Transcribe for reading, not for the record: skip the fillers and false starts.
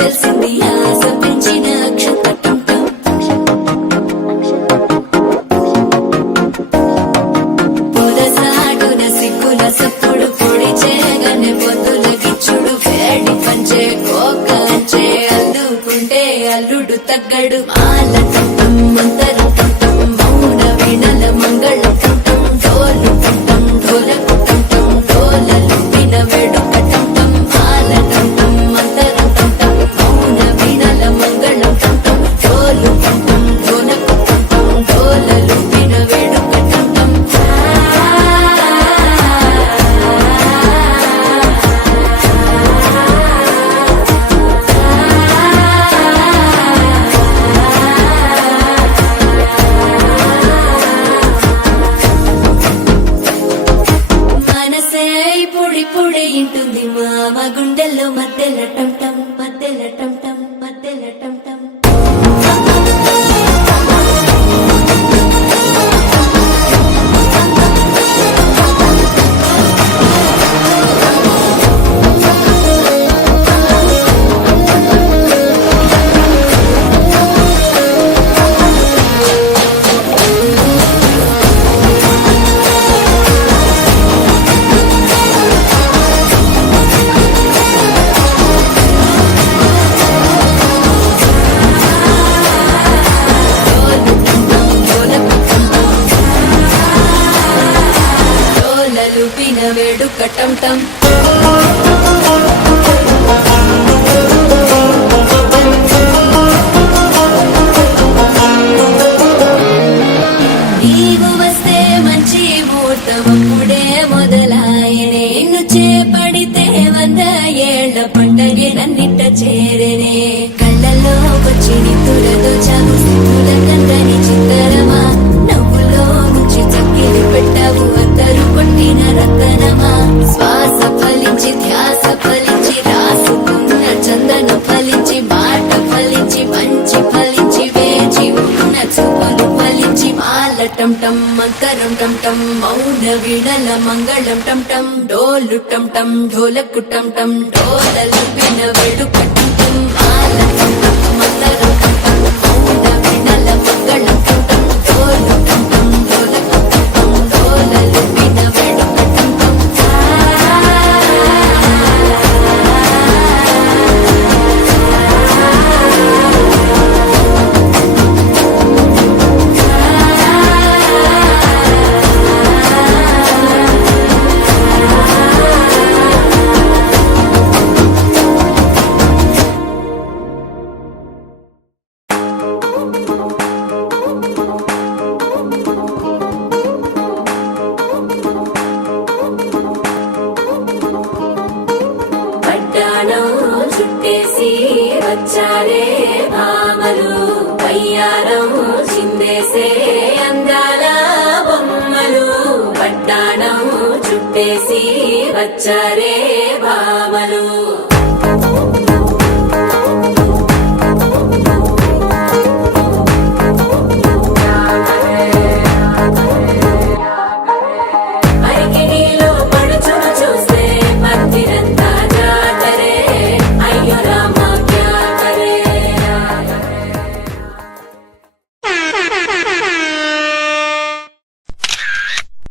తెలిసింది ఆశ పెంచిన అక్షతటం పొదసాటున సిగ్గుల సప్పుడు పొడి చేయగానే పొద్దుల గిచ్చుడు వేడి పంచే కోక అంచే అల్లుకుంటే అల్లుడు తగ్గడు మాల టంటం మంతరం టంటం మౌన వీణల మంగళం టంటం డోలు టంటం ఢోలకు టంటం డోలలు విన వేడుక టంటం మాల టంటం మంతరం టంటం మౌన వీణల మంగళం టంటం డోలు టంటం ఢోలకు టంటం డోలలు విన వేడుక టంటం మనసే పొడి పొడి ఇంటుంది మామ గుండెల్లో మధ్యల టంటం మధ్యల టంటం మధ్యల టంటం డోలలు విన వేడుక టంటం నీవు వస్తే మంచి ముహూర్తం అప్పుడే మొదలాయనే నిన్ను చేపడితే 100 ఏళ్ల పండగే నన్నిట్ట చేరనే కళ్ళల్లో వచ్చి నిద్దులతో చావు సిగ్గుల కందని చిత్తరమా నవ్వులో నుంచి చక్కిలి పెట్టావు అందరూ కొట్టిన రతనమా శ్వాస ఫలించి ధ్యాస ఫలించి రాసుకున్న చందన ఫలించి మాట ఫలించి మంచి ఫలించి వేచి ఉన్న చూపులు ఫలించి మాల టంటం మంతరం టంటం మౌన వీణల మంగళం టంటం డోలు టంటం ఢోలకు టంటం డోలలు విన వేడుక టంటం మాల టంటం మంతరం టంటం మౌన వీణల మంగళం టంటం డోలు టంటం ఢోలకు టంటం డోలలు విన వేడుక టంటం పడ్డాణం చుట్టేసి వచ్చారే భామలు వయ్యారం చిందేసే అందాల బొమ్మలు పడ్డాణం చుట్టేసి వచ్చారే భామలు